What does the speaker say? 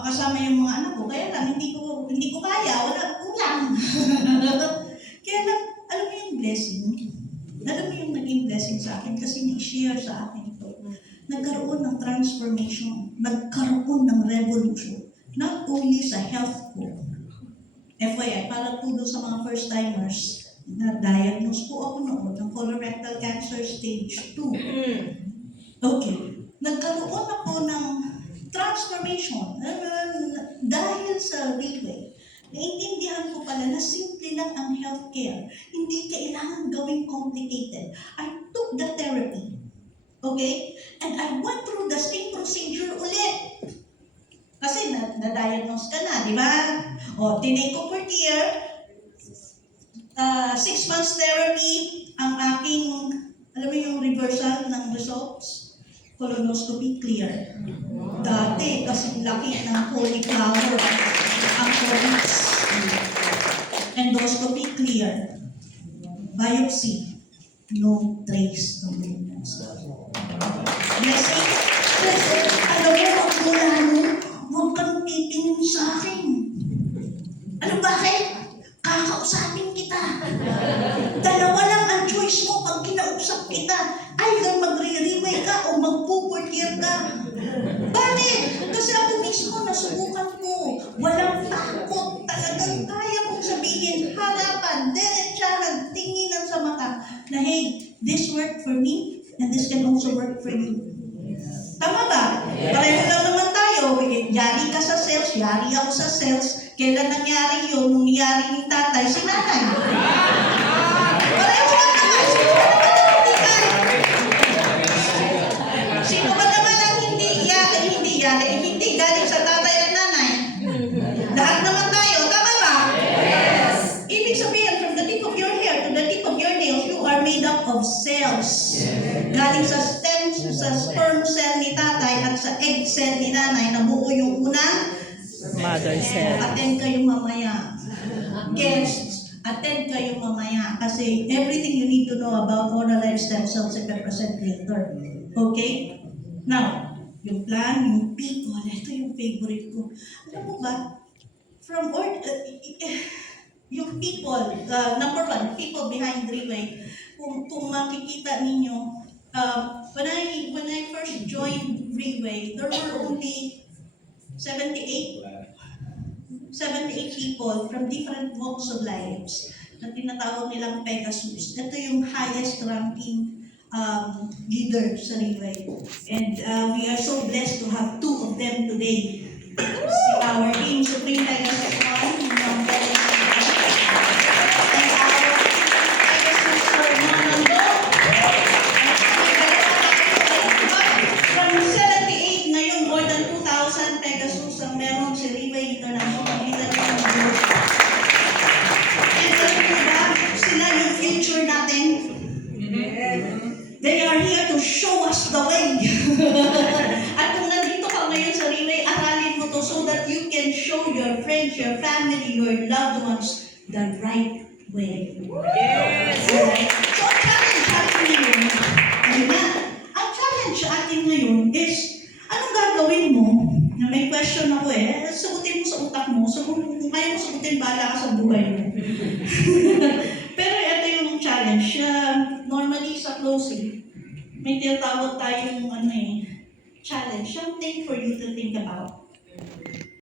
makasama yung mga anak ko. Kaya lang, hindi ko kaya, wala, kulang. Kaya lang, alam mo yung blessing? Alam mo yung naging blessing sa akin kasi ni-share sa akin ito. Nagkaroon ng transformation, nagkaroon ng revolution, not only sa health ko. FYI, para po doon sa mga first-timers, na-diagnose po ako noon ng colorectal cancer stage 2. Okay. Nagkaroon ako ng transformation dahil sa Ridgeway. Naintindihan ko pala na simple lang ang healthcare. Hindi kailangan gawing complicated. I took the therapy. Okay? And I went through the same procedure ulit. Kasi na-diagnose ka na, di ba? O, tinake ko per year, 6 months therapy, ang aking, alam mo yung reversal ng results? Colonoscopy clear. Dati, kasi laki ng cauliflower ang colons. Endoscopy clear. Biopsy, no trace ng malignancy. Blessing. Alam mo, ang mula mo, huwag kang titingin sa akin. Ano bakit? Kakausapin kita. Dalawa lang ang choice mo pag kinausap kita. Either magre-reway ka o magpupurtier ka. Bakit? Kasi ako mismo nasubukan ko. Walang takot. Talagang kaya kong sabihin, harapan, diretsahan, tinginan sa mata, na hey, this worked for me and this can also work for you. Tama ba? Pareho lang naman tayo. Yari ka sa sales, yari ako sa sales. Kailan nangyari yun? Nung niyari ni tatay, si nanay. Pareho lang naman. Sino ba naman ang hindi yari? Hindi galing sa tatay at nanay. Lahat naman tayo. Tama ba? Yes. Ibig sabihin, from the tip of your hair to the tip of your nails, you are made up of cells. Galing sa sperm cell ni tatay at sa egg cell ni nanay, nabuo yung unang mother cell. Attend kayo mamaya. Guests, attend kayo mamaya. Kasi everything you need to know about oral stem cells I can present later. Okay? Now, yung plan, yung people, ito yung favorite ko. Alam mo ba, from yung people, number one, people behind Ridgeway, kung makikita ninyo, when I first joined Ridgeway, there were only 78 people from different walks of lives na tinatawag nilang Pegasus. Ito yung highest ranking leader sa Ridgeway. And we are so blessed to have 2 of them today. Si our Team Supreme Pegasus 1, yung Pegasus 1, and our Pegasus Fernando. From 78, ngayon more than 2,000 Pegasus ang meron si Ridgeway International. Sila yung future natin. They are here to show us the way. At kung nandito ka ngayon sa Ridgeway, aralin mo to so that you can show your friends, your family, your loved ones the right way. Yes. Alright? So, ang challenge atin ngayon, ang challenge atin ngayon is, anong gagawin mo? Na may question ako sagutin mo sa utak mo. Kung kaya mo sagutin, bahala ka sa buhay mo. Pero ito yung challenge. Normally sa closing, may tinatawag tayong challenge. Something for you to think about.